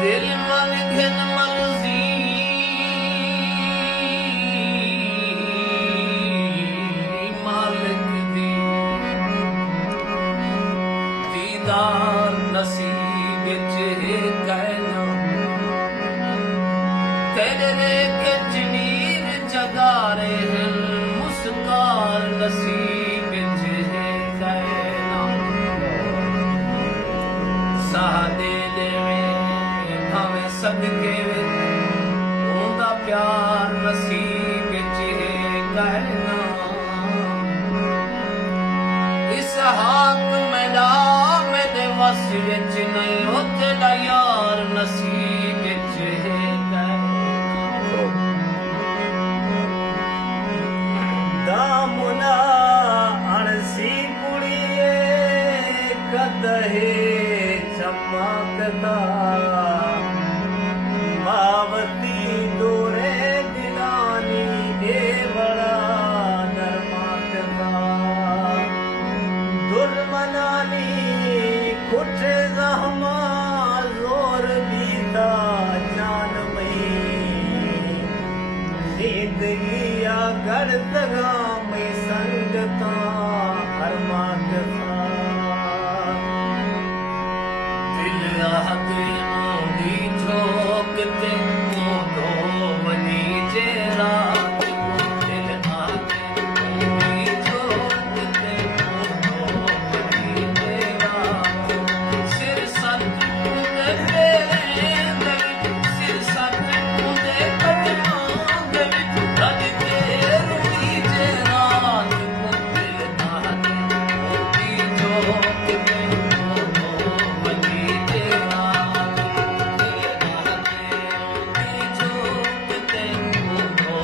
दिल मन घिन मर्जी मालिक दी दीदार नसीब च कहना तेरे कचनीर जगारे मुस्कार नसीब च कहना सादे भावें सदके उनका प्यार नसीब च कहना इस हाक मेरा मेरे वस विच नहीं हो तेरा यार नसीब च दामुना अणसी कुड़िए कदहे चमकदा मावती दोरे दिलानी ए बड़ा नरमाकदा दुर्मनानी कुठ जहमा जोर बीता जान मई जिंदगी या गर्दगा में संगता हरमाकदा दिल आके मोदी ठोकते मोदो बनी जे रात को दिल आके मोदी ठोकते मोदो बनी जे रात सिर सत मुंदे सिर सत मुंदे कटमांग रज के रुई जे रात को दिल आके मोदी ठोकते मोदो बनी जे रात दिल आके मोदी ठोकते मोदो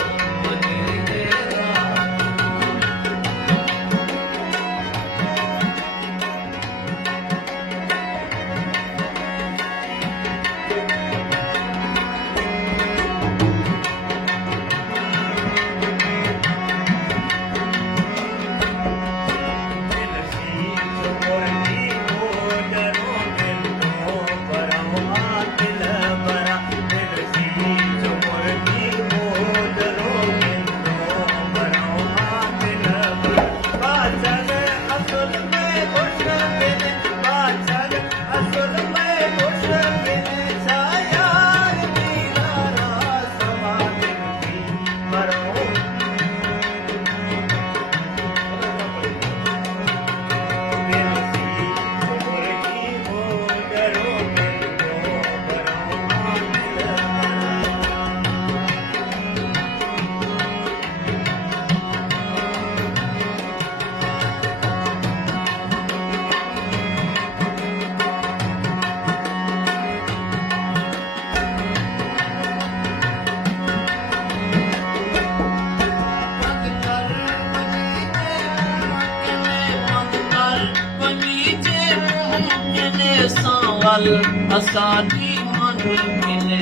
बनी जे रात सावल असानी मन मिले